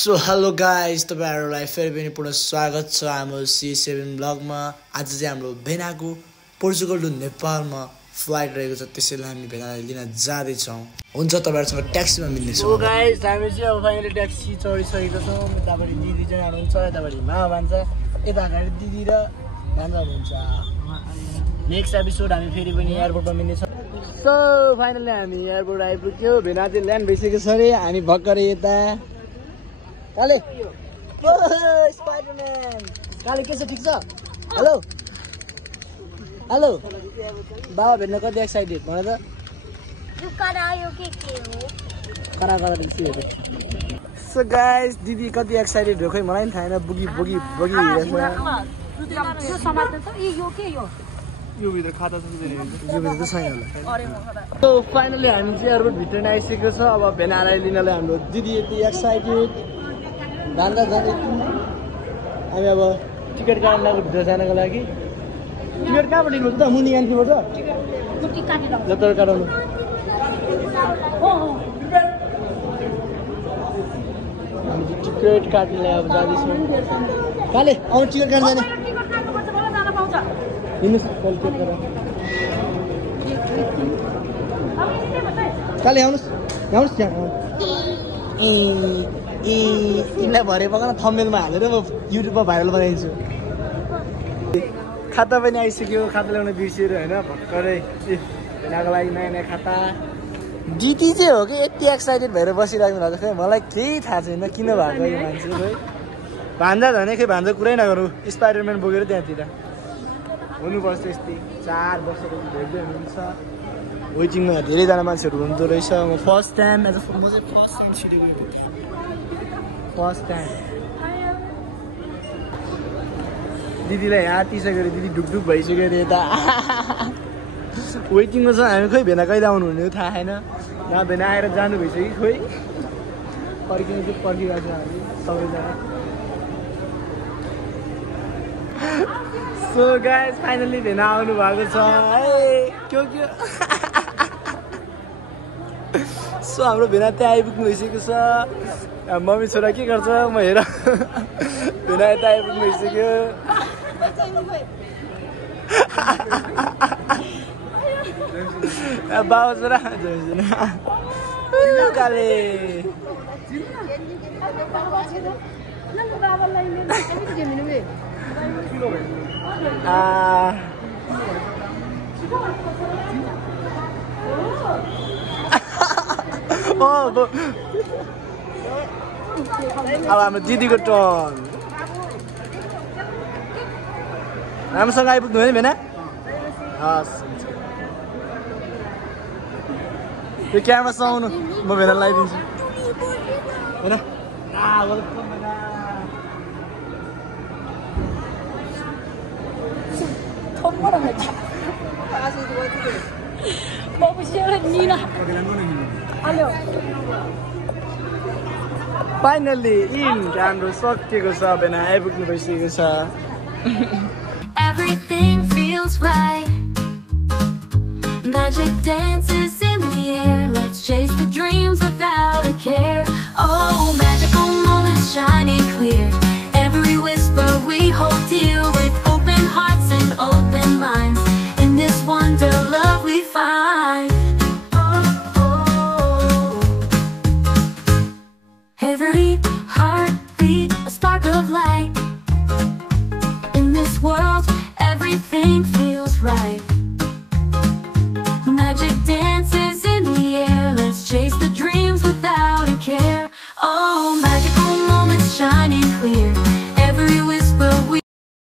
So hello guys तपाईहरुलाई फेरि पनि पुनः स्वागत छ हाम्रो C7 ब्लगमा। आज चाहिँ हाम्रो भेनाको पोर्चुगल टु नेपालमा फ्लाइट रहेको छ, त्यसैले हामी भेनालाई लिन जाँदै छौं। हुन्छ तपाईहरुसँग ट्याक्सीमा मिल्ने छौं। सो गाइज हामी चाहिँ अब फाइनली ट्याक्सी चढिसकेको छौं। यतापट्टि दिदी चाहिँ आउनुहुन्छ, यतापट्टि मामा भान्जा, यता अगाडि दिदी र भान्जा हुनुहुन्छ। नेक्स्ट एपिसोड हामी फेरि पनि एयरपोर्टमा मिल्ने छौं। सो फाइनली हामी एयरपोर्ट आइपुग्यो। भेना चाहिँ ल्यान्ड भइसकेको छ रे। हामी भर्खरै यता काले ओ स्पाइडरम्यान काले के छ, ठीक छ? हेलो हेलो बाबा भेट्न कति एक्साइटेड भन त। करा सो गाइस दिदी कति एक्साइटेड हो खै मलाई पनि थाहा छैन। बुगी बुगी बुगी यो भित्र खाता छ यो भित्र छैन होला। सो फाइनली हामी चाहिँ एयरपोर्ट भित्र नै आइसकेको छ। अब भेनालाई लिनलाई हाम्रो दिदी यति एक्साइटेड जाँदा जाँदै हामी अब टिकट काट्न लाग्यो भित्र जानको लागि। टिकट कहाँबाट लिनु त? मुनि एन्ट्रीबाट जत्र काटाउनु। हामी चाहिँ टिकट काट्नलाई अब जाँदैछौँ। काले आउनु टिकट काट्न जाने हिँड्नुहोस् कल चेक गरेर। काले आउनुहोस् आउनुहोस् त्यहाँ यिनलाई भरे पकाएर थम्बनेलमा हालेर म युट्युबमा भाइरल बनाइदिन्छु। खाता पनि आइसक्यो। खाता ल्याउन बिर्सिएर होइन भर्खरै भेनाको लागि नयाँ नयाँ खाता। जिती चाहिँ हो कि यति एक्साइटेड भएर बसिराख्नु भएको छ। मलाई केही थाहा छैन किन भएको यो मान्छे खै। भान्जा भने खै भान्जा कुरै नगरौँ। स्पाइडरम्यान बोकेर त्यहाँतिर हुनुपर्छ। यस्तै 4 वर्षको भेट्दै हुनुहुन्छ। वेटिङमा धेरैजना मान्छेहरू हुनुहुँदो रहेछ। म फर्स्ट टाइम सिटेको फर्स्ट टाइम दिदीलाई यहाँ आँटिसक्यो अरे। दिदी ढुकढुक भइसक्यो अरे यता वेटिङमा छ हामी। खोइ भेना कहिले आउनु हुने थाहा छैन। यहाँ भेना आएर जानु भइसक्यो खोइ। पर्खिनु चाहिँ पर्खिरहेको छ हामी सबैजना। सो गाइस फाइनली भेना आउनु भएको छ। क्यों सो हाम्रो भेना त्यहाँ आइपुग्नु भइसकेको छ। मम्मी छोरा के गर्छ म हेर। भेना यता आइपुग्नु भइसक्यो। बाबा छोरा काले अब हाम्रो दिदीको टर्न। राम्रोसँग आइपुग्नु है भेना। हस् यो क्यामेरा समाउनु म भेना लगाइदिन्छु होइन। फाइनली इन हाम्रो सकिएको छ। भेना आइपुग्नु भइसकेको छ। Everything feels right. Magic dances in the air. Let's chase the dreams without a care. Oh, magical moments shining clear. Every whisper we hold dear.